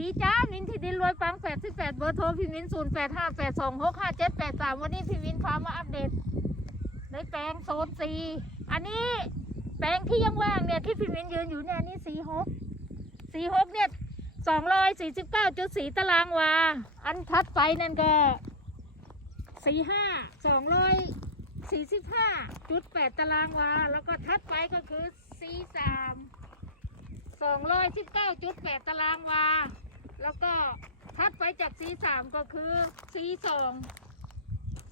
ดีจ้ามินที่ดินรวยปังแปดสิบแปดเบอร์โทรพี่มินศูนย์แปดห้าแปดสองหกห้าเจ็ดแปดสามวันนี้พี่มินพามาอัปเดตในแปลงโซนสี่อันนี้แปลงที่ยังว่างเนี่ยที่พี่มินยืนอยู่เนี่ยนี่สี่หกสี่หกเนี่ยสองร้อยสี่สิบเก้าจุดสี่ตารางวา อันทัดไปนั่นก็สี่ห้าสองร้อยสี่สิบห้าจุดแปดตารางวา แล้วก็ทัดไปก็คือสี่สามสองร้อยสิบเก้าจุดแปดตารางวา ดไปจากสีสามก็คือสีสอง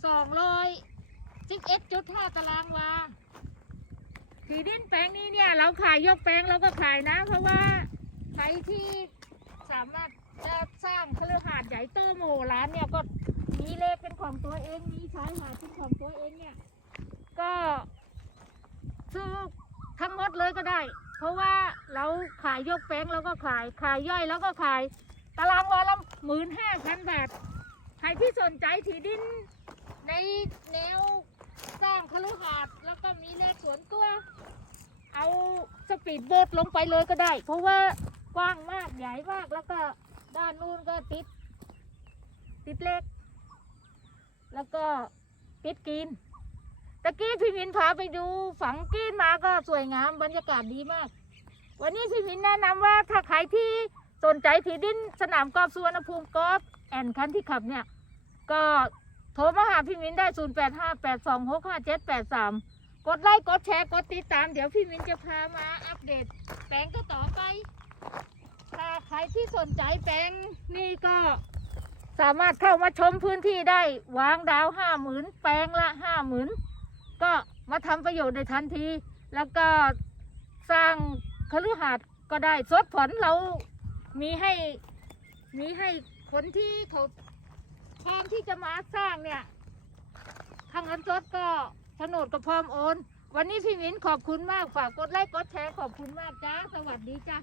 สองร้อยสิบเอ็ดจุดห้าตารางวาที่ดินแปลงนี้เนี่ยเราขายยกแปลงเราก็ขายนะ เพราะว่าใครที่สามารถจะสร้างคฤหาสน์ใหญ่โตโมโหร้านเนี่ยก็มีเลขเป็นของตัวเองมีชายหาดเป็นของตัวเองเนี่ย ก็ซื้อทั้งหมดเลยก็ได้ เพราะว่าเราขายยกแป้งเราก็ขายขายย่อยแล้วก็ขาย ตารางวาละหมื่นห้าพันบาท ใครที่สนใจที่ดิน ในแนวสร้างคฤหาสน์แล้วก็มีเลขสวนตัว เอาสปีดโบ๊ทลงไปเลยก็ได้ เพราะว่ากว้างมากใหญ่มากแล้วก็ด้านนู้นก็ติด ติดเล็ก แล้วก็ติดกรีนตะกี้พี่มินพาไปดูฝังกรีนมาก็สวยงามบรรยากาศดีมาก วันนี้พี่มินแนะนำว่าถ้าใครที่ สนใจที่ดินสนามกอล์ฟสุวรรณภูมิกอล์ฟแอนคันที่ขับเนี่ย ก็โทรมาหาพี่มินได้ 0 8 5 8 2 6 5 7 8 3 กดไลค์กดแชร์กดติดตาม เดี๋ยวพี่มินจะพามาอัปเดต แปลงก็ต่อไป ถ้าใครที่สนใจแปลงนี่ก็สามารถเข้ามาชมพื้นที่ได้วางดาวห้าหมื่นแปลงละห้าหมื่นก็มาทำประโยชน์ในทันที แล้วก็สร้างคฤหาสน์ก็ได้สดผลเรา มีให้ มีให้คนที่เขาพร้อมที่จะมาสร้างเนี่ย ทางเงินสดก็โฉนดก็พร้อมโอน วันนี้พี่มิ้นขอบคุณมาก ฝากกดไลค์กดแชร์ขอบคุณมากจ้า สวัสดีจ้า